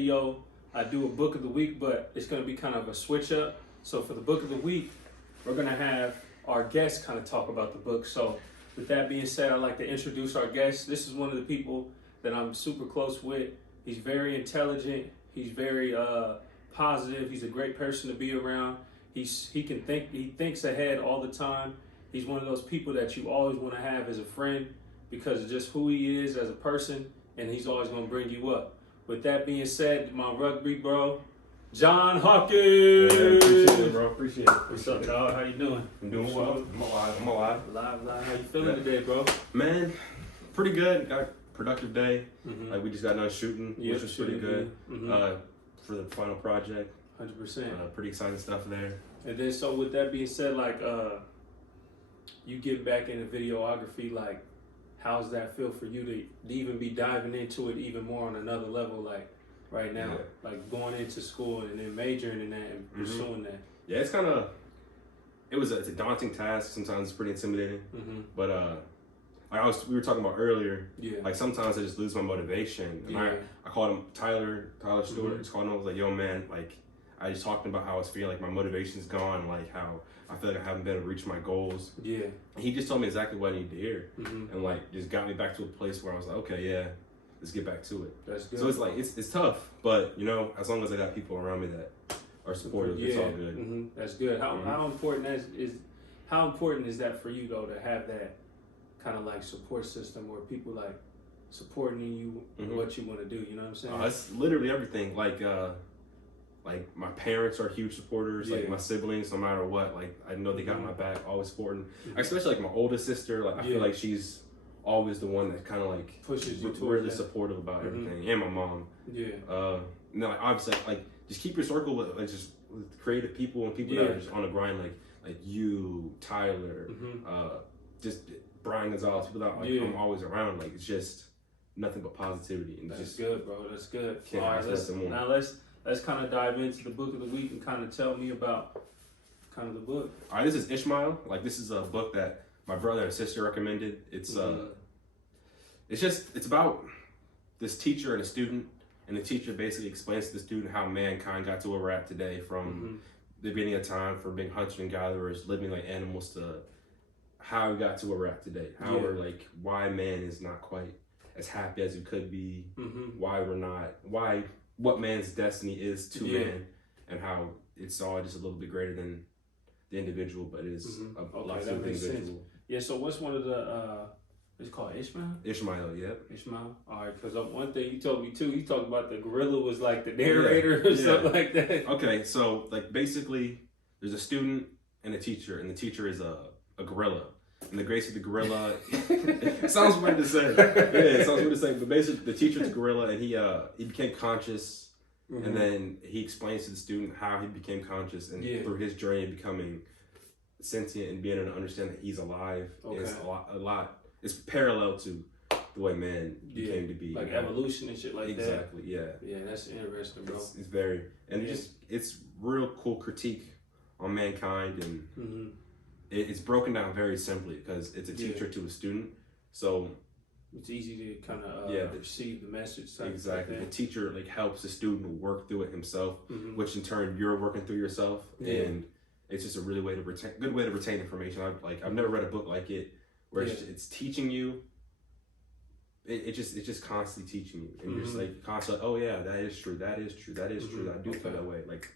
video, I do a book of the week, but it's going to be kind of a switch up. So for the book of the week, we're going to have our guests kind of talk about the book. So with that being said, I'd like to introduce our guest. This is one of the people that I'm super close with. He's very intelligent. He's very positive. He's a great person to be around. He thinks ahead all the time. He's one of those people that you always want to have as a friend because of just who he is as a person, and he's always going to bring you up. With that being said, my rugby bro, John Hawkins. Yeah, appreciate it, bro. Appreciate it. What's up, dog? How you doing? I'm doing well. I'm alive. Alive. How you feeling today, bro? Man, pretty good. Got a productive day. Like we just got done shooting, which was pretty good. For the final project. 100%. Pretty exciting stuff there. And then, so with that being said, like, you get back into videography, like, how's that feel for you to even be diving into it even more on another level, like, right now? Yeah. Like, going into school and then majoring in that and pursuing that. Yeah, it's kind of, it's a daunting task. Sometimes it's pretty intimidating. But, like we were talking about earlier, like sometimes I just lose my motivation. And I called him Tyler Stewart. Just called him. I was like, yo, man, like, I just talked about how I was feeling like my motivation's gone, like how I feel like I haven't been able to reach my goals. And he just told me exactly what I needed to hear, and like just got me back to a place where I was like, okay, yeah, let's get back to it. That's good. So it's like it's tough, but you know, as long as I got people around me that are supportive, it's all good. That's good. How important is that for you though, to have that kind of like support system where people like supporting you in what you want to do? You know what I'm saying? It's literally everything. Like my parents are huge supporters, like my siblings, no matter what, like I know they got my back, always supporting. Especially like my oldest sister, like I feel like she's always the one that kind of like pushes you really supportive about everything, and my mom. No, like obviously, like just keep your circle with like just with creative people and people that are just on the grind, like you, Tyler, just Brian Gonzalez, people that like I'm always around. Like it's just nothing but positivity. And that's just good, bro. That's good. All right, let's kind of dive into the book of the week and kind of tell me about kind of the book. All right, this is Ishmael. Like this is a book that my brother and sister recommended. It's it's about this teacher and a student, and the teacher basically explains to the student how mankind got to where we're at today, from the beginning of time, from being hunters and gatherers, living like animals, to how we got to where we're at today. How we're like, why man is not quite as happy as he could be, what man's destiny is to man, and how it's all just a little bit greater than the individual, but it is a lot of the individual. Yeah, so what's one of the, it's called Ishmael? Ishmael, yep. Ishmael? All right, because one thing you told me too, you talked about the gorilla was like the narrator or something like that. Okay, so like basically there's a student and a teacher, and the teacher is a gorilla. And the grace of the gorilla, it sounds weird to say. It sounds weird to say, but basically the teacher's a gorilla, and he became conscious, and then he explains to the student how he became conscious, and through his journey of becoming sentient and being able to understand that he's alive is a lot. It's parallel to the way man became to be. Like evolution and shit like that. Exactly, yeah. Yeah, that's interesting, bro. It's very, and it's real cool critique on mankind, and it's broken down very simply because it's a teacher to a student, so it's easy to kind of receive the message. Exactly, the teacher like helps the student work through it himself, which in turn you're working through yourself, and it's just a really good way to retain information. I've never read a book like it where it's teaching you. It's just constantly teaching you, and you're just like constantly, oh yeah, that is true, that is true. I do feel that way. Like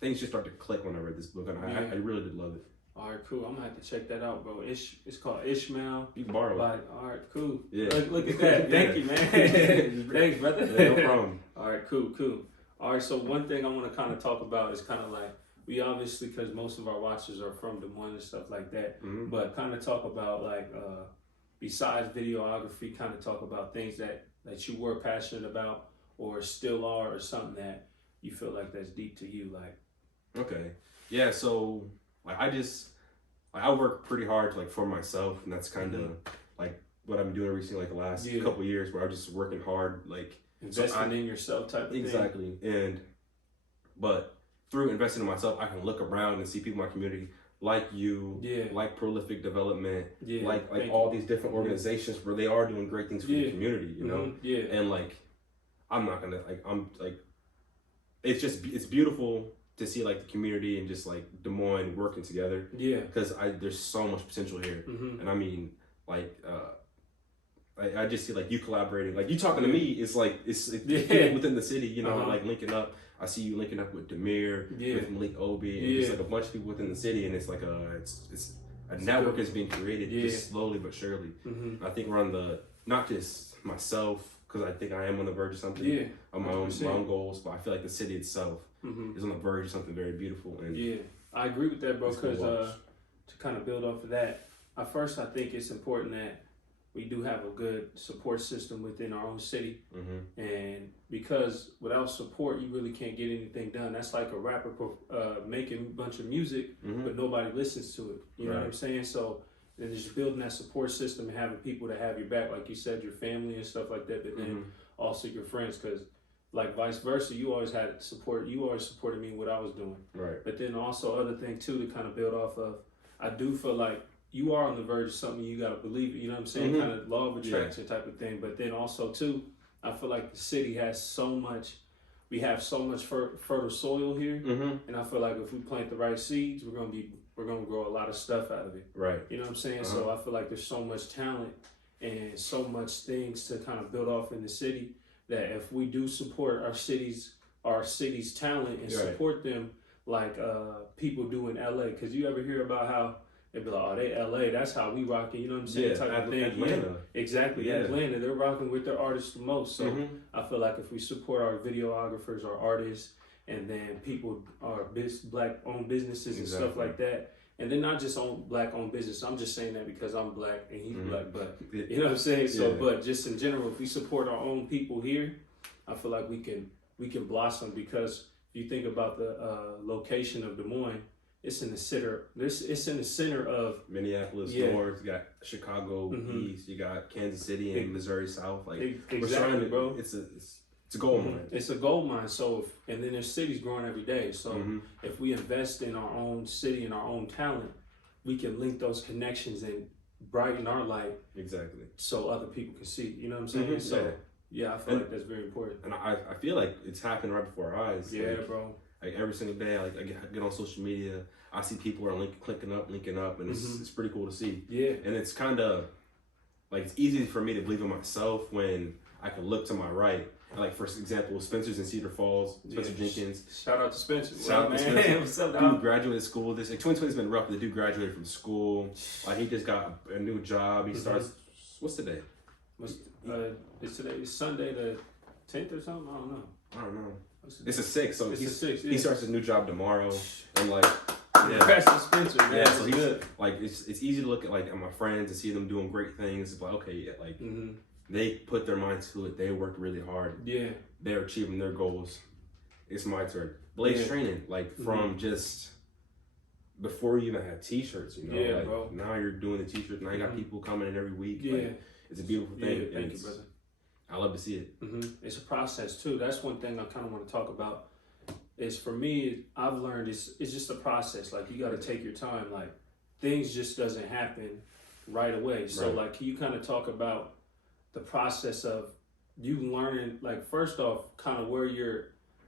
things just start to click when I read this book, and I really did love it. All right, cool. I'm gonna have to check that out, bro. It's called Ishmael. You can borrow it. All right, cool. Yeah. Look at that. Thank you, man. Thanks, brother. Yeah, no problem. All right, cool. All right, so one thing I want to kind of talk about is kind of like, we obviously, because most of our watchers are from Des Moines and stuff like that, but kind of talk about like, besides videography, kind of talk about things that you were passionate about or still are, or something that you feel like that's deep to you, like. Okay. Yeah, so like I work pretty hard like for myself, and that's kind of like what I've been doing recently, like the last couple of years, where I'm just working hard, like investing in yourself type of thing. Exactly. But through investing in myself, I can look around and see people in my community like you, like Prolific Development, like all these different organizations where they are doing great things for the community, you know? And like I'm not gonna like I'm like it's beautiful to see like the community and just like Des Moines working together. Yeah. Because there's so much potential here, and I mean like I just see like you collaborating, like you talking to me. It's like it's people within the city, you know, like linking up. I see you linking up with Demir, with Malik Obi, and just like a bunch of people within the city, and it's like it's a network is being created just slowly but surely. I think we're on the not just myself, because I think I am on the verge of something of my own goals, but I feel like the city itself is on the verge of something very beautiful. And I agree with that, bro. Because to kind of build off of that, at first I think it's important that we do have a good support system within our own city, and because without support, you really can't get anything done. That's like a rapper making a bunch of music, but nobody listens to it. You know what I'm saying? So then just building that support system and having people to have your back, like you said, your family and stuff like that, but then also your friends, because like vice versa, you always had support. You always supported me in what I was doing. Right. But then also other thing too to kind of build off of, I do feel like you are on the verge of something, you got to believe it, you know what I'm saying? Kind of law of attraction type of thing. But then also too, I feel like the city has so much, we have so much fertile soil here. And I feel like if we plant the right seeds, we're going to grow a lot of stuff out of it. Right. You know what I'm saying? So I feel like there's so much talent and so much things to kind of build off in the city that if we do support our city's talent and support them like people do in LA. Because you ever hear about how they be like, oh, they LA, that's how we rocking, you know what I'm saying? Type of thing. Atlanta. Exactly, Atlanta. They're rocking with their artists the most. So I feel like if we support our videographers, our artists, and then people are black-owned businesses and stuff like that, and then not just on black-owned business. I'm just saying that because I'm black and he's black, but you know what I'm saying? So, but just in general, if we support our own people here, I feel like we can blossom, because if you think about the location of Des Moines, it's in the center. It's in the center of Minneapolis North. You got Chicago East. You got Kansas City and Missouri South. Like exactly, bro. It's a gold mine. It's a gold mine. So and then there's cities growing every day. So if we invest in our own city and our own talent, we can link those connections and brighten our light. Exactly. So other people can see. You know what I'm saying? So I feel like that's very important. And I feel like it's happening right before our eyes. Yeah, bro. Like every single day, I get on social media, I see people are linking up, and it's pretty cool to see. Yeah. And it's kind of like it's easy for me to believe in myself when I can look to my right. Like for example, Spencer's in Cedar Falls, Spencer Jenkins. Shout out to Spencer. Shout out to Spencer. What's up, dog? Dude graduated school. This 2020's been rough. The dude graduated from school. Like he just got a new job. He starts. What's today? It's today. It's Sunday the 10th or something. I don't know. It's a 6th, so he starts a new job tomorrow, and like Congrats to Spencer, man. Yeah, so he's like it's easy to look at my friends and see them doing great things. It's like okay, they put their mind to it. They worked really hard. Yeah, they're achieving their goals. It's my turn. Blaise Training, like from just before you even had T-shirts, you know, like bro. Now you're doing the T-shirts. Now you got people coming in every week. Yeah, like, it's a beautiful thing. Thank you, brother. I love to see it. It's a process too. That's one thing I kind of want to talk about. Is for me, I've learned it's just a process. Like you got to take your time. Like things just doesn't happen right away. So like, can you kind of talk about the process of you learning? Like first off, kind of where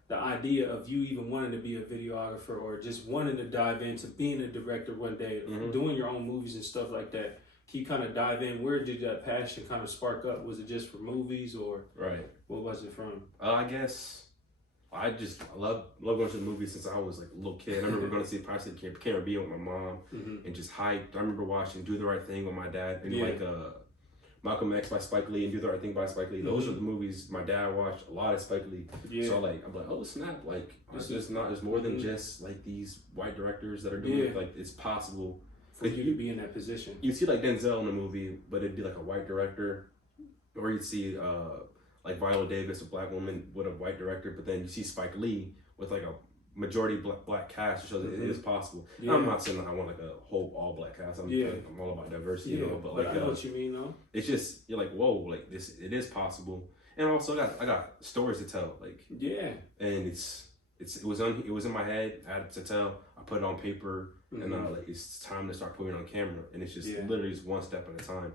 the idea of you even wanting to be a videographer or just wanting to dive into being a director one day, doing your own movies and stuff like that. Can you kind of dive in? Where did that passion kind of spark up? Was it just for movies or what was it from? I guess I love going to the movies since I was like a little kid. I remember going to see Pirates of the Caribbean with my mom and just hyped. I remember watching Do the Right Thing with my dad and like Malcolm X by Spike Lee and Do the Right Thing by Spike Lee. Those are the movies my dad watched, a lot of Spike Lee. Yeah. So I'm like, oh snap, like there's more than just like these white directors that are doing it. Like it's possible for you to be in that position. You see like Denzel in the movie, but it'd be like a white director, or you'd see like Viola Davis, a black woman with a white director, but then you see Spike Lee with like a majority black cast, which shows that it is possible. Yeah. I'm not saying that I want like a whole all black cast. I'm all about diversity, you know. But like, I know what you mean, though. It's just you're like, whoa, like this, it is possible. And also, I got stories to tell, like and it was in my head. I had to tell. I put it on paper, and like it's time to start putting it on camera. And it's just literally just one step at a time.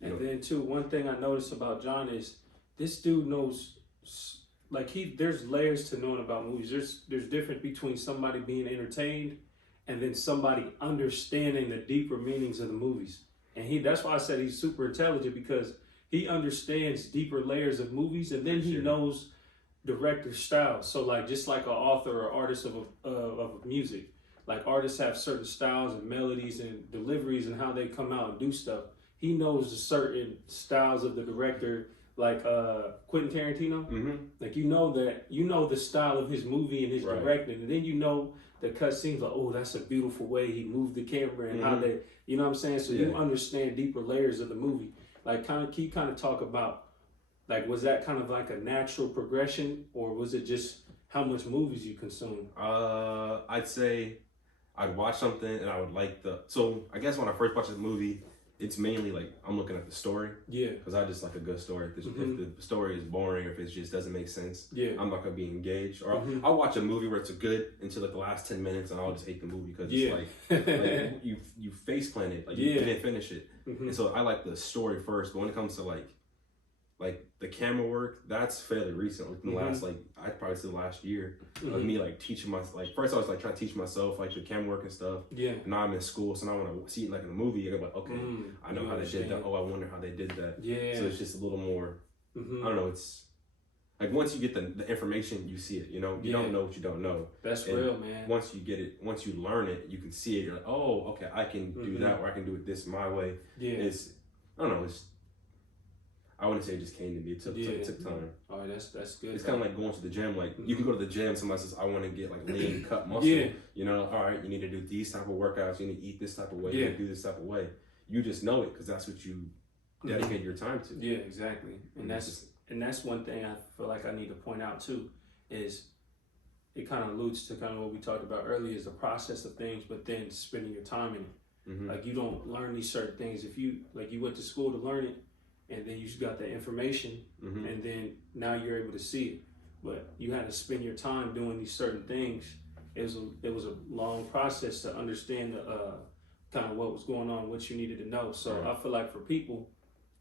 And then too, one thing I noticed about John is this dude knows like there's layers to knowing about movies. There's difference between somebody being entertained and then somebody understanding the deeper meanings of the movies. And that's why I said he's super intelligent, because he understands deeper layers of movies, and then he knows director style. So like, just like an author or artist of music, like artists have certain styles and melodies and deliveries and how they come out and do stuff. He knows the certain styles of the director, like Quentin Tarantino. Mm-hmm. Like, you know the style of his movie and his directing, and then you know the cut scenes, like, oh, that's a beautiful way he moved the camera and how they, you know what I'm saying? So you understand deeper layers of the movie. Like, can you kind of talk about, like, was that kind of like a natural progression, or was it just how much movies you consume? I'd say I'd watch something and I would like so I guess when I first watched the movie, it's mainly like I'm looking at the story. Yeah. Because I just like a good story. If the story is boring, or if it just doesn't make sense, I'm not gonna be engaged. Or I'll watch a movie where it's good until like the last 10 minutes, and I'll just hate the movie because it's like you face plant it, like you didn't finish it. And so I like the story first. But when it comes to like the camera work, that's fairly recent. Within the last, like, I'd probably say the last year of me like teaching myself. Like, first I was like trying to teach myself like the camera work and stuff. Yeah. And now I'm in school, so now when I see it like in a movie, I'm like, okay, I know how they did that. Oh, I wonder how they did that. Yeah. So it's just a little more. I don't know. It's like, once you get the information, you see it. You know, you don't know what you don't know. That's real, man. Once you get it, once you learn it, you can see it. You're like, oh, okay, I can do that, or I can do it this my way. Yeah. I don't know. I wouldn't say it just came to me. It took time. Oh, that's good. It's kind of like going to the gym. Like, you can go to the gym, somebody says, I want to get like lean, cut muscle. You know, all right, you need to do these type of workouts. You need to eat this type of way. You need to do this type of way. You just know it because that's what you dedicate your time to. Yeah, exactly. And that's one thing I feel like I need to point out too, is it kind of alludes to kind of what we talked about earlier, is the process of things, but then spending your time in it. Like, you don't learn these certain things if you went to school to learn it, and then you just got the information, and then now you're able to see it. But you had to spend your time doing these certain things. It was a long process to understand the kind of what was going on, what you needed to know. So I feel like for people,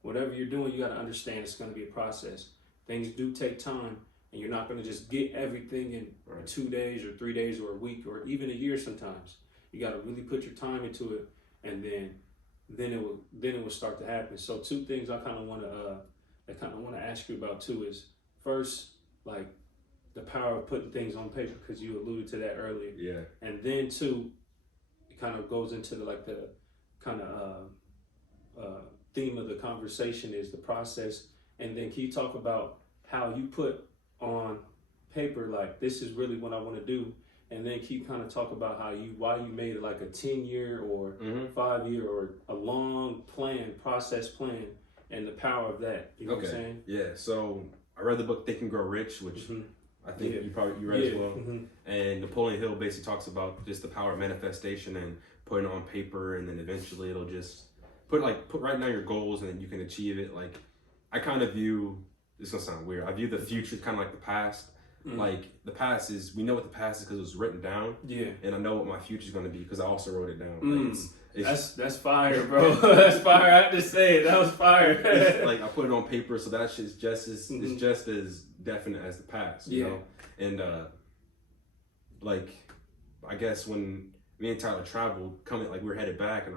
whatever you're doing, you got to understand it's going to be a process. Things do take time, and you're not going to just get everything in 2 days or 3 days or a week or even a year sometimes. You got to really put your time into it, and then it will start to happen. So two things I kind of want to ask you about too is, first, like, the power of putting things on paper, because you alluded to that earlier. Yeah. And then two, it kind of goes into the kind of theme of the conversation is the process. And then can you talk about how you put on paper, like, this is really what I want to do? And then keep kind of talk about why you made it like a 10-year or 5-year or a long process plan, and the power of that. You know what I'm saying? Yeah. So I read the book Think and Grow Rich, which I think you read as well. And Napoleon Hill basically talks about just the power of manifestation and putting it on paper, and then eventually it'll just put right down your goals, and then you can achieve it. Like, I kind of view, this is gonna sound weird, I view the future kind of like the past. Like, the past is, we know what the past is because it was written down. Yeah. And I know what my future is going to be because I also wrote it down. Like, that's fire, bro. That's fire. I have to say it. That was fire. Like, I put it on paper, so that shit's just as it's just as definite as the past. You know. And like, I guess when me and Tyler traveled, we were headed back, and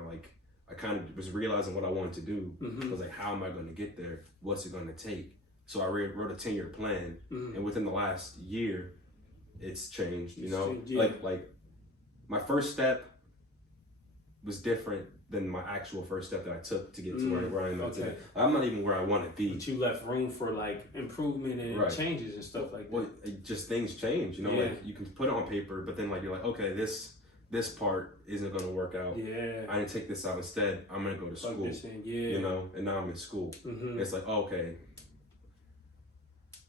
I kind of was realizing what I wanted to do. I was like, how am I going to get there? What's it going to take? So I wrote a 10-year plan, and within the last year, it's changed. You know, like my first step was different than my actual first step that I took to get to where I am today. I'm not even where I want to be. But you left room for like improvement and changes and stuff like that. Well, just things change. You know, like, you can put it on paper, but then like, you're like, okay, this part isn't going to work out. Yeah. I didn't take this out. Instead, I'm going to go to school. You know, and now I'm in school. It's like, okay,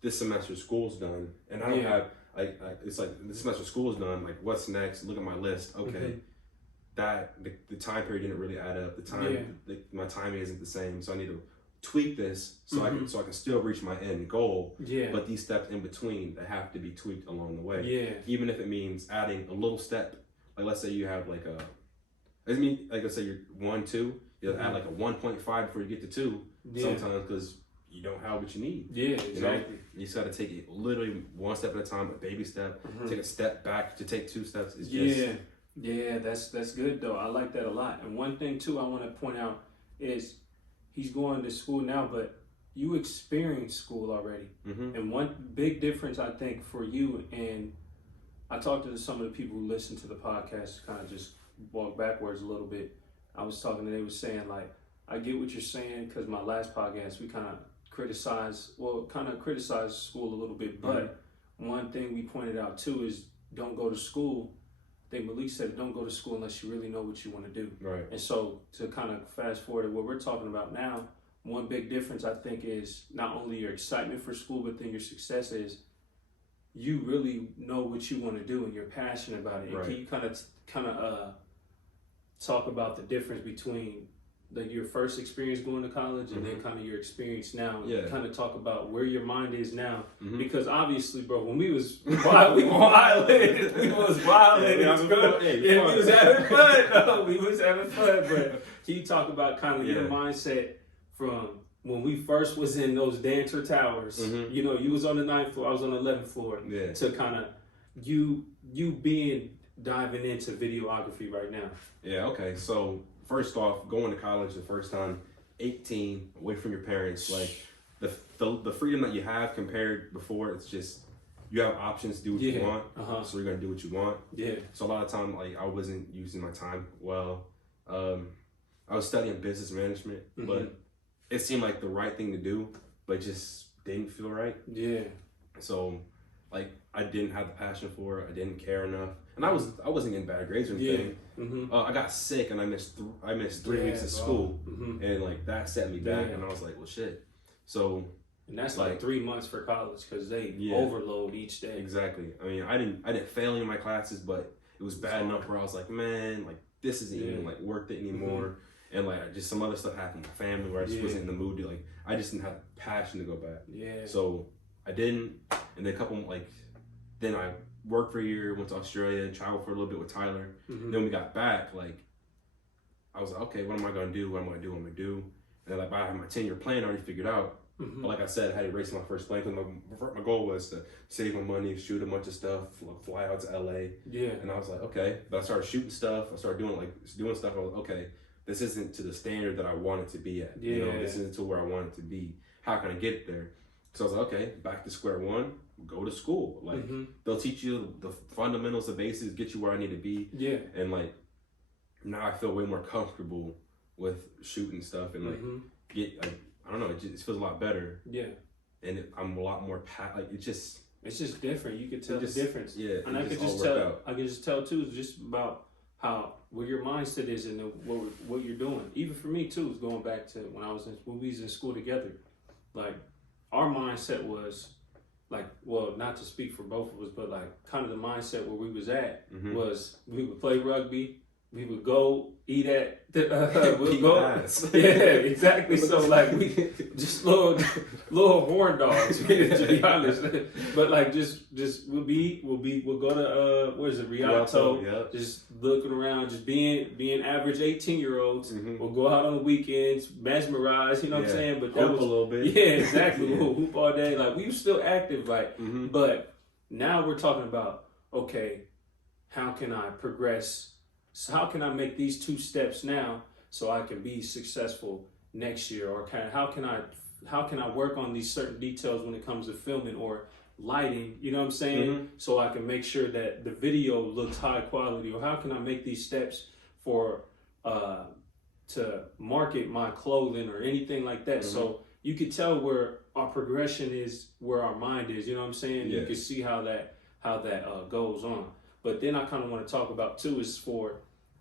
this semester school's done, and I don't have it's like, this semester school's done. Like, what's next? Look at my list. Okay, the time period didn't really add up. The time, my timing isn't the same. So I need to tweak this so I can still reach my end goal. Yeah. But these steps in between, they have to be tweaked along the way. Yeah. Even if it means adding a little step. Like, let's say you have like let's say you're 1, 2. You'll add like a 1.5 before you get to 2. Yeah. Sometimes, because you don't have what you need. Yeah, exactly. You know? You just got to take it literally one step at a time, a baby step. Take a step back to take 2 steps. It's just that's good though. I like that a lot. And one thing too I want to point out is he's going to school now, but you experienced school already. And one big difference I think for you, and I talked to some of the people who listen to the podcast, kind of just walk backwards a little bit. I was talking and they were saying like, I get what you're saying, because my last podcast we kind of criticized school a little bit, but one thing we pointed out too is don't go to school. I think Malik said don't go to school unless you really know what you want to do. Right. And so to kind of fast forward to what we're talking about now, one big difference I think is not only your excitement for school, but then your success is you really know what you want to do and you're passionate about it. And can you kind of talk about the difference between like your first experience going to college and then kind of your experience now, and kind of talk about where your mind is now, because obviously, bro, when we was wild, we was wilding, we was having fun. We was having fun. But can you talk about kind of your mindset from when we first was in those dancer towers? You know, you was on the 9th floor, I was on the 11th floor. To kind of you diving into videography right now. Yeah. Okay. So first off, going to college the first time, 18, away from your parents, like the freedom that you have compared before, it's just you have options to do what you want, so you're gonna do what you want. So a lot of time, like I wasn't using my time well. I was studying business management, but it seemed like the right thing to do, but just didn't feel right. So like I didn't have the passion for it. I didn't care enough, and I wasn't getting bad grades or anything. I got sick and I missed 3 weeks of school, and like that set me back. And I was like, well, shit. So and that's like 3 months for college because they overload each day. Exactly. I mean, I didn't fail any of my classes, but it was bad enough where I was like, man, like this isn't even like worth it anymore. And like just some other stuff happened with my family where I just wasn't in the mood to like. I just didn't have the passion to go back. So I didn't, and then then I worked for a year, went to Australia, traveled for a little bit with Tyler. Then when we got back, like, I was like, okay, what am I gonna do? What am I gonna do? What am I gonna do? And like, I had my 10-year plan already figured out. But like I said, I had to race my first plane because my goal was to save my money, shoot a bunch of stuff, fly out to LA. And I was like, okay. But I started shooting stuff. I started doing stuff. I was like, okay, this isn't to the standard that I want it to be at. You know, this isn't to where I want it to be. How can I get there? So I was like, okay, back to square one, go to school. Like, they'll teach you the fundamentals, the basics, get you where I need to be. And like, now I feel way more comfortable with shooting stuff and like, I don't know, it just feels a lot better. And I'm a lot more, it's just different. You can tell the difference. And I could just tell too, just about where your mindset is and what you're doing. Even for me too, is going back to when we was in school together. Like, our mindset was like, well, not to speak for both of us, but like kind of the mindset where we was at was we would play rugby, we would go eat at we'll go. Exactly. So like we just little horn dogs, to be honest. But like just we'll go to what is it, Rialto, just looking around, just being average 18-year-olds. We'll go out on the weekends, mesmerize, you know what I'm saying? But that was a little bit. Exactly. We'll hoop all day. Like, we were still active, like but now we're talking about, okay, how can I progress? So how can I make these 2 steps now so I can be successful next year? Or how can I work on these certain details when it comes to filming or lighting, you know what I'm saying? So I can make sure that the video looks high quality. Or how can I make these steps for to market my clothing or anything like that? So you could tell where our progression is, where our mind is, you know what I'm saying? You can see how that goes on. But then I kind of want to talk about too is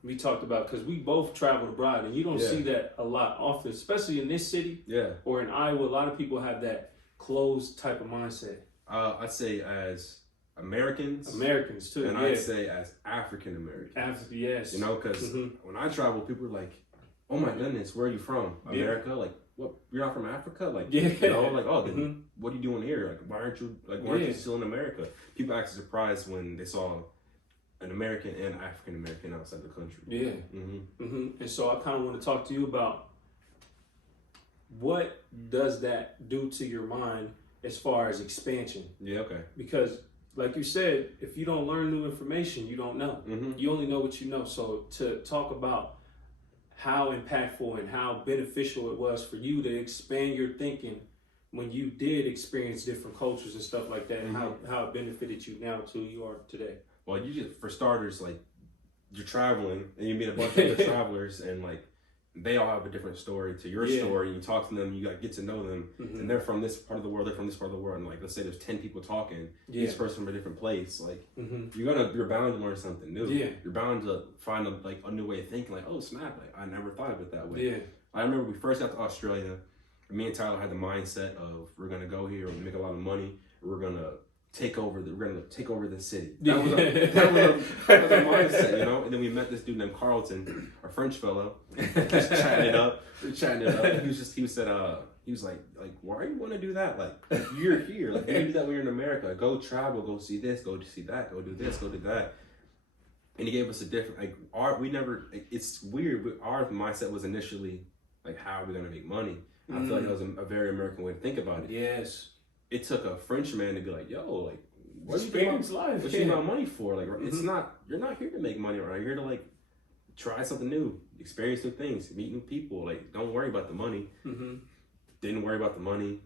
we talked about, because we both traveled abroad and you don't see that a lot often, especially in this city or in Iowa. A lot of people have that closed type of mindset. I'd say as Americans too, and I'd say as African Americans. Yes. You know, because when I travel, people are like, "Oh my goodness, where are you from? America? Like, what? You're not from Africa? Like, you know, like, oh, then what are you doing here? Like, why aren't you still in America?" People act surprised when they saw an American and African American outside the country. And so I kind of want to talk to you about what does that do to your mind as far as expansion? Yeah, okay. Because like you said, if you don't learn new information, you don't know. You only know what you know. So to talk about how impactful and how beneficial it was for you to expand your thinking when you did experience different cultures and stuff like that, and how it benefited you now to who you are today. Well, you just, for starters, like, you're traveling and you meet a bunch of other travelers, and like they all have a different story to your story. You talk to them, you got get to know them, and they're from this part of the world, they're from this part of the world, and like let's say there's 10 people talking, each person from a different place. Like you're bound to learn something new. You're bound to find a new way of thinking. Like, oh snap! Like I never thought of it that way. I remember we first got to Australia. Me and Tyler had the mindset of we're gonna go here, we're gonna make a lot of money, we're gonna take over the city. That was our mindset, you know. And then we met this dude named Carlton, a French fellow, just chatting it up. He was like, why you want to do that? Like, you're here. Like, you do that when you're in America. Go travel, go see this, go see that, go do this, go do that. And he gave us a different, it's weird, but our mindset was initially like, how are we gonna make money? I feel like that was a very American way to think about it. Yes. It took a French man to be like, yo, like, what are you doing about money for? Like, it's not, you're not here to make money, right? You're here to like try something new, experience new things, meet new people. Like, don't worry about the money. Didn't worry about the money.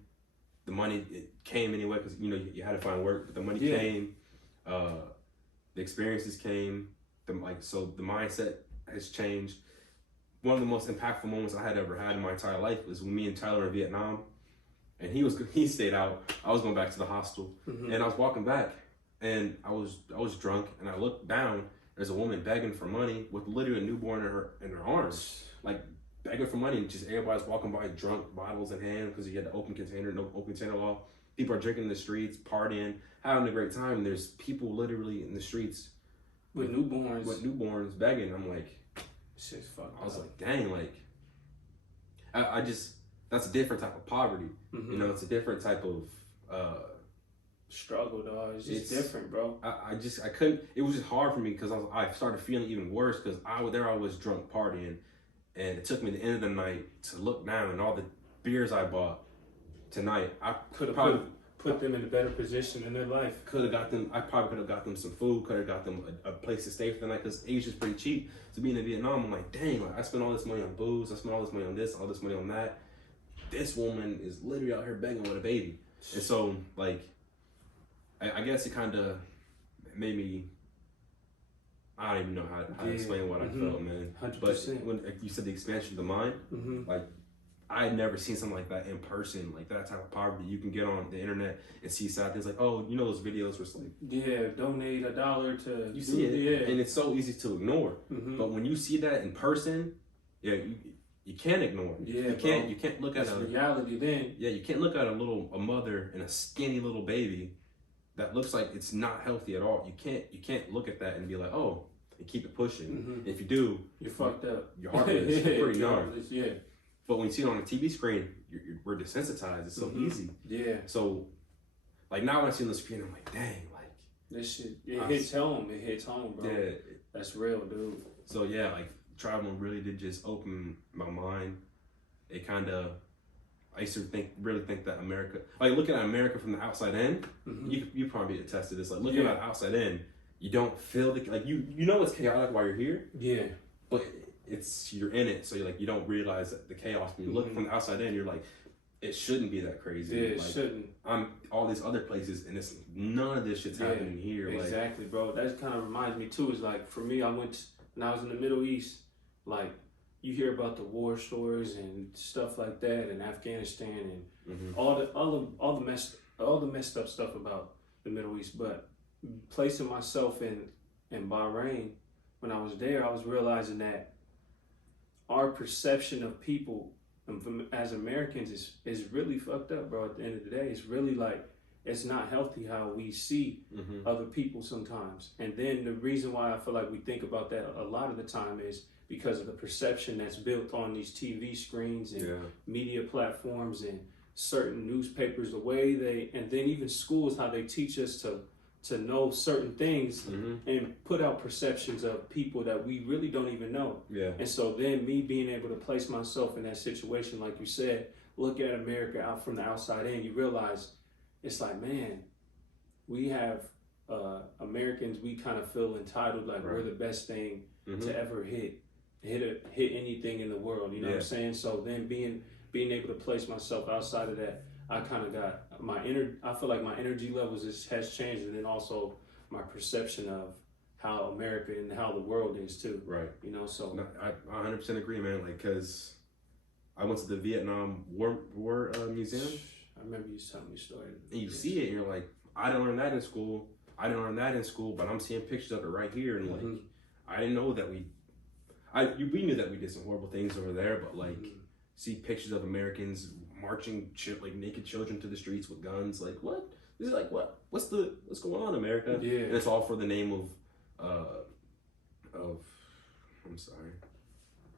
The money, it came anyway because, you know, you had to find work, but the money came. The experiences came. So the mindset has changed. One of the most impactful moments I had ever had in my entire life was when me and Tyler were in Vietnam, and he stayed out. I was going back to the hostel, and I was walking back, and I was drunk, and I looked down. There's a woman begging for money with literally a newborn in her arms, like begging for money, and just everybody's walking by, drunk, bottles in hand, because you had the no open container law. People are drinking in the streets, partying, having a great time. There's people literally in the streets with newborns begging. I'm like, shit's fucked up. I was like, dang, like, I just, that's a different type of poverty. You know, it's a different type of struggle, dog. It's just different, bro. I couldn't, it was just hard for me because I started feeling even worse because I was drunk partying, and it took me to the end of the night to look down, and all the beers I bought tonight, I could have probably put them in a better position in their life. I probably could have got them some food, could have got them a place to stay for the night, because Asia's pretty cheap. So being in Vietnam, I'm like, dang, like I spent all this money on booze, I spent all this money on this, all this money on that. This woman is literally out here begging with a baby. And so, like, I guess it kind of made me, I don't even know how to explain what I felt, man. 100%. But when you said the expansion of the mind, like, I had never seen something like that in person, like that type of poverty. You can get on the internet and see sad things like, oh, you know those videos where it's like, donate $1 to. You see it, and it's so easy to ignore. But when you see that in person, you can't ignore it. You can't look at reality then. Yeah, you can't look at a mother and a skinny little baby that looks like it's not healthy at all. You can't look at that and be like, oh, and keep it pushing. If you do, you're fucked up. You're heartless. You're pretty young. Yeah. But when you see it on a TV screen, we're desensitized. It's so easy. Yeah. So, like, now when I see it on the screen, I'm like, dang, like, this shit, it hits home, bro. Yeah. That's real, dude. So, yeah, like, traveling really did just open my mind. It kind of, I used to really think that America, like, looking at America from the outside in, you probably attest to this. Like, looking at the outside in, you don't feel like, you know it's chaotic while you're here. Yeah. But you're in it, so you don't realize that the chaos. When you look from the outside in, you're like, it shouldn't be that crazy. Yeah, it shouldn't. I'm all these other places, and none of this shit's happening here. Exactly, bro. That kind of reminds me too. Is like, for me, when I was in the Middle East, like, you hear about the war stories and stuff like that, and Afghanistan, and all the messed up stuff about the Middle East. But placing myself in Bahrain, when I was there, I was realizing that our perception of people as Americans is really fucked up, bro. At the end of the day, it's really like, it's not healthy how we see other people sometimes. And then the reason why I feel like we think about that a lot of the time is because of the perception that's built on these TV screens and media platforms and certain newspapers, the way and then even schools, how they teach us to know certain things and put out perceptions of people that we really don't even know. Yeah. And so then me being able to place myself in that situation, like you said, look at America out from the outside in, you realize it's like, man, we have Americans, we kind of feel entitled, like we're the best thing to ever hit anything in the world. You know what I'm saying? So then being able to place myself outside of that, I kind of got I feel like my energy levels has changed, and then also my perception of how America and how the world is too. Right. You know, so no, I 100% agree, man. Like, cause I went to the Vietnam War Museum. I remember you telling me a story. And you see it, and you're like, I didn't learn that in school. But I'm seeing pictures of it right here, and like, I didn't know that we knew that we did some horrible things over there, but like, see pictures of Americans marching like naked children to the streets with guns. Like, what? This is like, what's going on, America? Yeah. And it's all for the name of I'm sorry.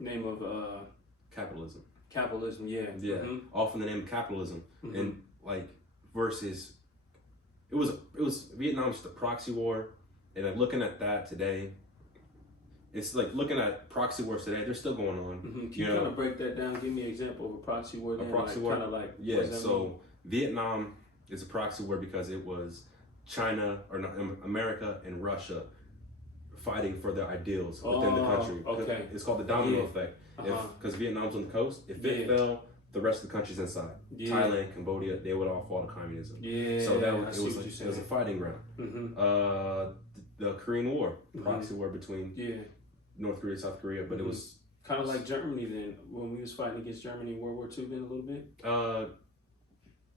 Name of capitalism. Capitalism, yeah. Yeah. All for the name of capitalism. And like versus it was Vietnam, just a proxy war. And like looking at that today, it's like looking at proxy wars today, they're still going on. Can you kind of break that down? Give me an example of a proxy war. A proxy war? Kind of like, yeah, so Vietnam is a proxy war because it was China, or not, America and Russia fighting for their ideals within the country. Okay. It's called the domino effect. Because Vietnam's on the coast, if it fell, the rest of the country's inside. Thailand, Cambodia, they would all fall to communism. Yeah. So it was a fighting ground. The Korean War, proxy war between North Korea and South Korea, but it was kind of like Germany then, when we was fighting against Germany in World War II then a little bit?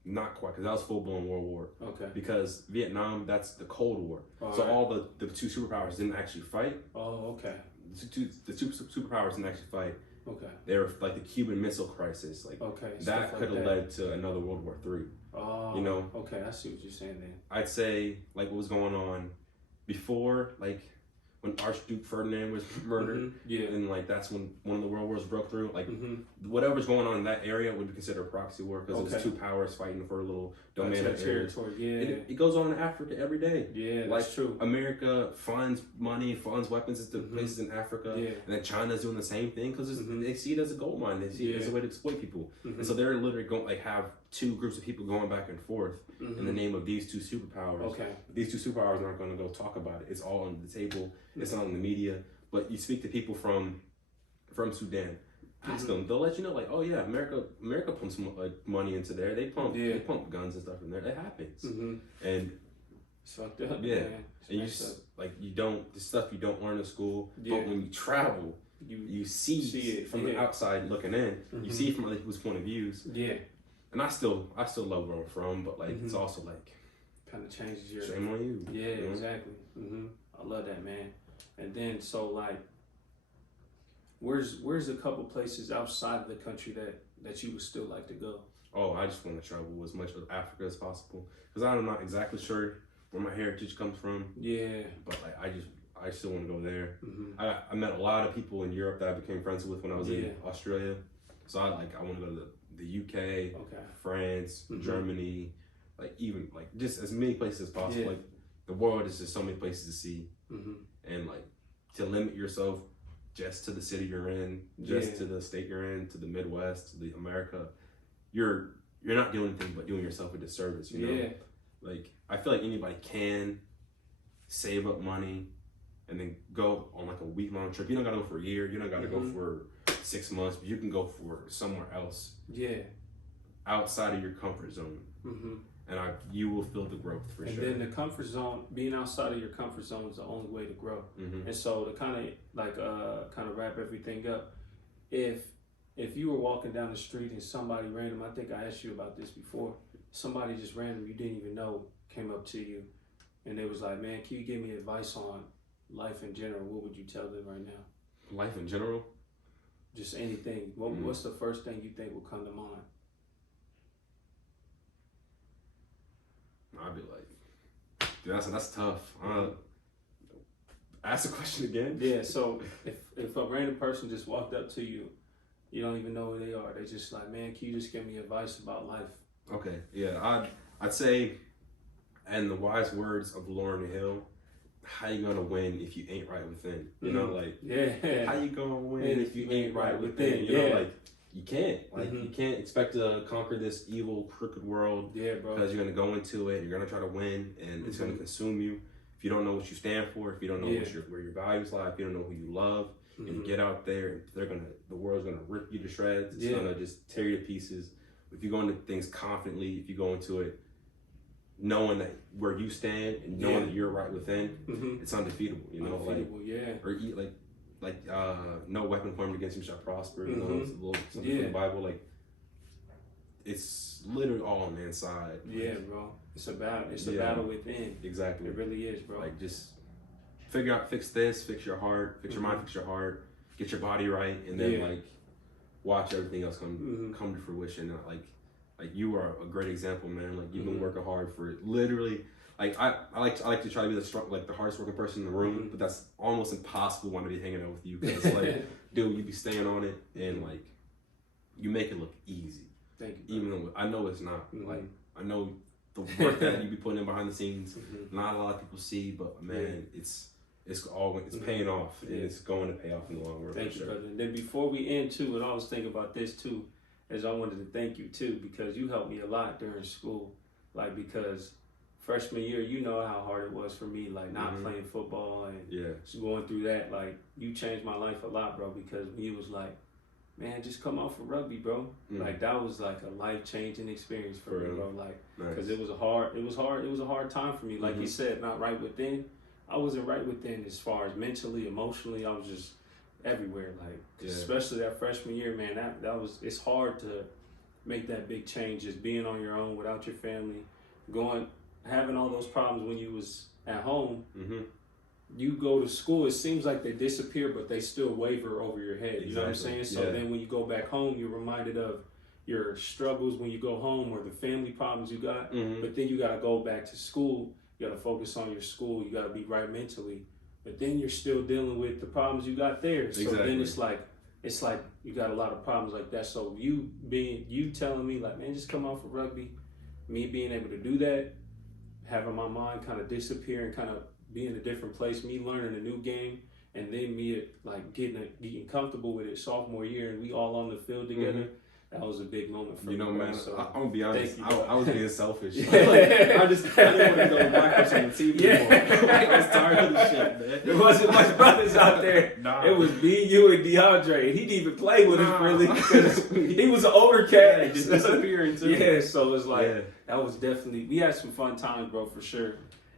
Not quite, because that was full-blown World War. Okay. Because Vietnam, that's the Cold War. So all the two superpowers didn't actually fight. Oh, okay. The two superpowers didn't actually fight. Okay. They were like the Cuban Missile Crisis. Like that could have led to another World War III. Oh. You know? Okay, I see what you're saying then. I'd say like what was going on before, like when Archduke Ferdinand was murdered, and like that's when one of the world wars broke through. Like whatever's going on in that area would be considered a proxy war because it was two powers fighting for a little domain of territory. It goes on in Africa every day. Yeah, that's true. America funds money, funds weapons into places in Africa, and then China's doing the same thing because they see it as a gold mine. They see it as a way to exploit people, and so they're literally going like have two groups of people going back and forth in the name of these two superpowers. Okay, these two superpowers aren't going to go talk about it. It's all on the table. It's not in the media, but you speak to people from Sudan, ask them, they'll let you know, like, oh yeah, America pumps like money into there. They pump guns and stuff in there. It happens, and it's fucked up. Yeah, and you just, like the stuff you don't learn in school, but when you travel, you see it from the outside looking in. You see it from other people's point of views. Yeah, and I still love where I'm from, but like it's also like kind of changes your shame on you. Yeah, exactly. I love that, man. And then so like, where's a couple places outside of the country that you would still like to go? Oh, I just want to travel as much of Africa as possible because I'm not exactly sure where my heritage comes from. Yeah, but like I still want to go there. I met a lot of people in Europe that I became friends with when I was in Australia. So I want to go to the UK, France, Germany, like even like just as many places as possible. Like the world is just so many places to see, and like to limit yourself just to the city you're in, just to the state you're in, to the Midwest, to the America, you're not doing anything but doing yourself a disservice. You know, like I feel like anybody can save up money and then go on like a week-long trip. You don't gotta go for a year. You don't gotta go for 6 months. But you can go for somewhere else. Yeah, outside of your comfort zone. And you will feel the growth for sure. And then the comfort zone, being outside of your comfort zone is the only way to grow. And so to kind of wrap everything up, if you were walking down the street and somebody random, I think I asked you about this before, somebody just random you didn't even know came up to you and they was like, man, can you give me advice on life in general? What would you tell them right now? Life in general? Just anything. What's the first thing you think will come to mind? I'd be like, dude, that's tough. Ask the question again. Yeah, so if a random person just walked up to you, you don't even know who they are. They just like, man, can you just give me advice about life? Okay, yeah, I'd say, and the wise words of Napoleon Hill, how you gonna win if you ain't right within? You know, like, how you gonna win if you ain't right within? You know, like, you can't. Like, you can't expect to conquer this evil, crooked world. Yeah, bro. Because you're going to go into it, you're going to try to win, and it's going to consume you. If you don't know what you stand for, if you don't know where your values lie, if you don't know who you love, and you get out there, the world's going to rip you to shreds. It's going to just tear you to pieces. If you go into things confidently, if you go into it knowing that where you stand and knowing that you're right within, it's undefeatable. You know, no weapon formed against you shall prosper. You know, it's a little something from the Bible. Like, it's literally all on the inside. Yeah, bro. It's a battle within. Exactly. It really is, bro. Like, just fix this, fix your heart, fix your mind, fix your heart, get your body right, and then like watch everything else come to fruition. And like you are a great example, man. Like, you've been working hard for it. Literally, like I like to try to be the hardest working person in the room, but that's almost impossible when I be hanging out with you, because like, dude, you be staying on it and like you make it look easy. Thank you, bro. Even though I know it's not. Like, I know the work that you be putting in behind the scenes, not a lot of people see, but man, it's paying off, and it's going to pay off in the long run. Thank you, brother. And then before we end too, and I was thinking about this too, as I wanted to thank you too, because you helped me a lot during school. Like, because freshman year, you know how hard it was for me, like not playing football and just going through that. Like, you changed my life a lot, bro, because when you was like, man, just come out for rugby, bro. Like, that was like a life-changing experience for me, bro. Like, because it was a hard time for me. Like you said, not right within. I wasn't right within as far as mentally, emotionally. I was just everywhere. Like, especially that freshman year, man. It's hard to make that big change, just being on your own without your family, having all those problems when you was at home. You go to school, it seems like they disappear, but they still waver over your head. You know what I'm saying? So then when you go back home, you're reminded of your struggles when you go home, or the family problems you got. But then you got to go back to school. You got to focus on your school. You got to be right mentally. But then you're still dealing with the problems you got there. So then it's like you got a lot of problems like that. So you telling me, like, man, just come out for rugby, me being able to do that, having my mind kind of disappear and kind of be in a different place, me learning a new game, and then me like getting comfortable with it sophomore year, and we all on the field together. That was a big moment for me. You know, man, so, I'm gonna be honest. I was being selfish. I didn't want to go black person on the team anymore. I was tired of the shit, man. There wasn't much brothers out there. Nah. It was me, you, and DeAndre, and he didn't even play with us really, because he was an older cat. Just disappearing too. Yeah, so it was like that was definitely. We had some fun times, bro, for sure.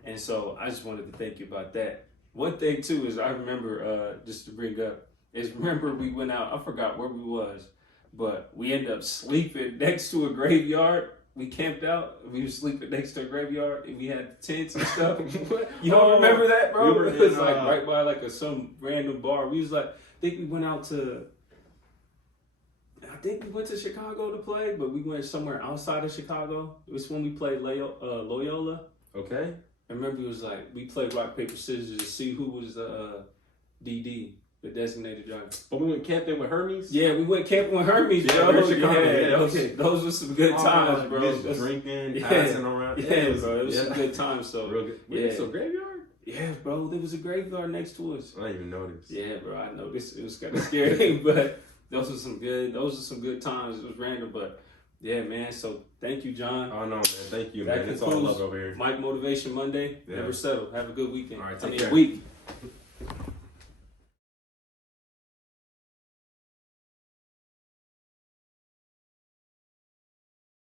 And so I just wanted to thank you about that. One thing too is I remember, just to bring up, we went out. I forgot where we was. But we ended up sleeping next to a graveyard. We camped out. We were sleeping next to a graveyard, and we had tents and stuff. You don't remember that, bro? It was like right by like some random bar. We was like, I think we went to Chicago to play, but we went somewhere outside of Chicago. It was when we played Loyola. Okay. I remember it was like we played rock, paper, scissors to see who was the DD. The designated driver. But we went camping with Hermes? Yeah, we went camping with Hermes, bro. Those were some good times, bro. Just drinking, passing around. It was some good times. So, real good. Wait, so graveyard? Yeah, bro. There was a graveyard next to us. I didn't even notice. Yeah, bro. I noticed. It was kind of scary, but those were some good times. It was random, but yeah, man. So thank you, John. Oh, no, man. Thank you, man. It's all love over here. Mike Motivation Monday. Never settle. Have a good weekend. All right, take care. Week.